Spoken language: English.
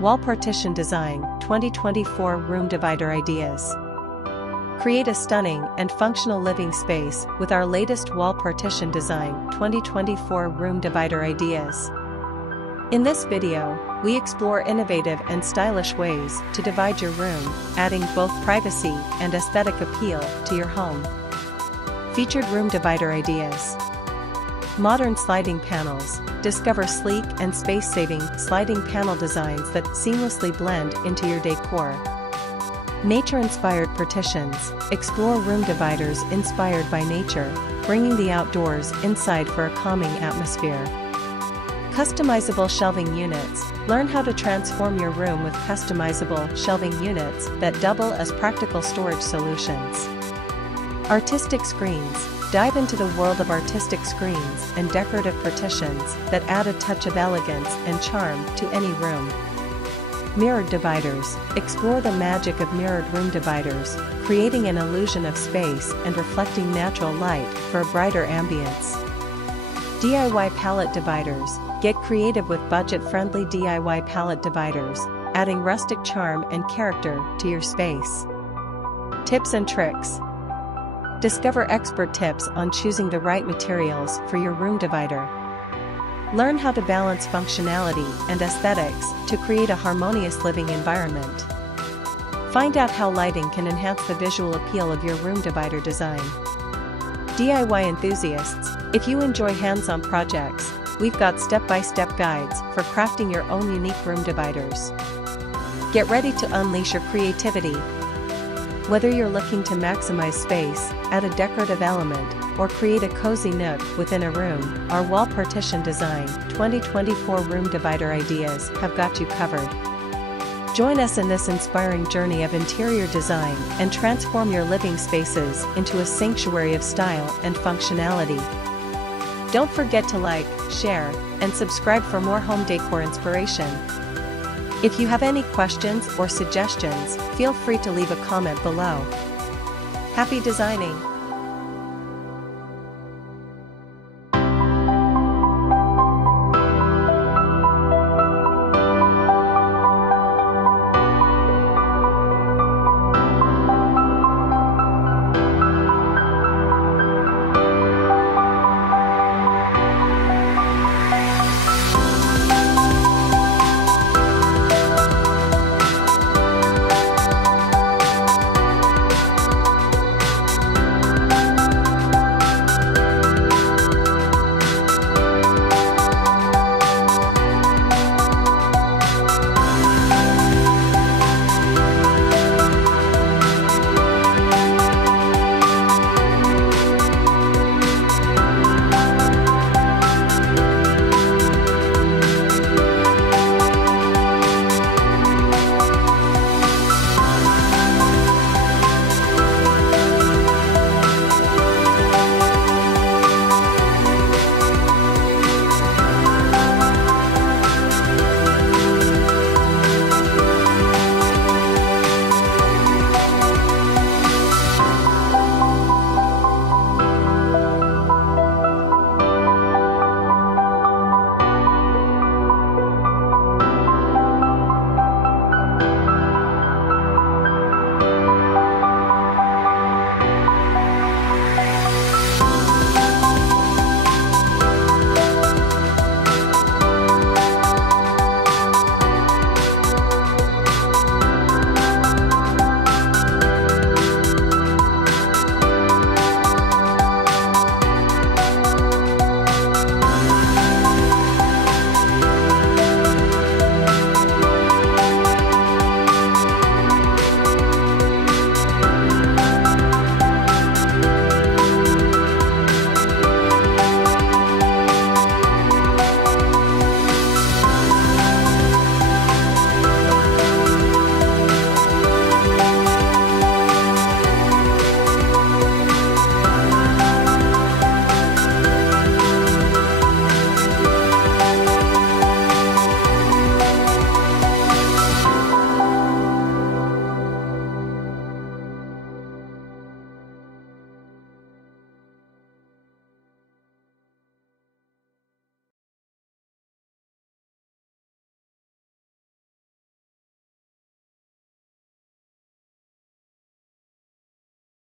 Wall Partition Design 2024 Room Divider Ideas. Create a stunning and functional living space with our latest Wall Partition Design 2024 Room Divider Ideas. In this video, we explore innovative and stylish ways to divide your room, adding both privacy and aesthetic appeal to your home. Featured room divider ideas. Modern sliding panels. Discover sleek and space-saving sliding panel designs that seamlessly blend into your decor. Nature-inspired partitions. Explore room dividers inspired by nature, bringing the outdoors inside for a calming atmosphere. Customizable Shelving Units. Learn how to transform your room with customizable shelving units that double as practical storage solutions. Artistic Screens. Dive into the world of artistic screens and decorative partitions that add a touch of elegance and charm to any room. Mirrored Dividers. Explore the magic of mirrored room dividers, creating an illusion of space and reflecting natural light for a brighter ambience. DIY Palette Dividers. Get creative with budget-friendly DIY palette dividers, adding rustic charm and character to your space. Tips and tricks. Discover expert tips on choosing the right materials for your room divider. Learn how to balance functionality and aesthetics to create a harmonious living environment. Find out how lighting can enhance the visual appeal of your room divider design. DIY enthusiasts, if you enjoy hands-on projects, we've got step-by-step guides for crafting your own unique room dividers. Get ready to unleash your creativity. Whether you're looking to maximize space, add a decorative element, or create a cozy nook within a room, our Wall Partition Design 2024 Room Divider Ideas have got you covered. Join us in this inspiring journey of interior design and transform your living spaces into a sanctuary of style and functionality. Don't forget to like, share, and subscribe for more home decor inspiration. If you have any questions or suggestions, feel free to leave a comment below. Happy designing!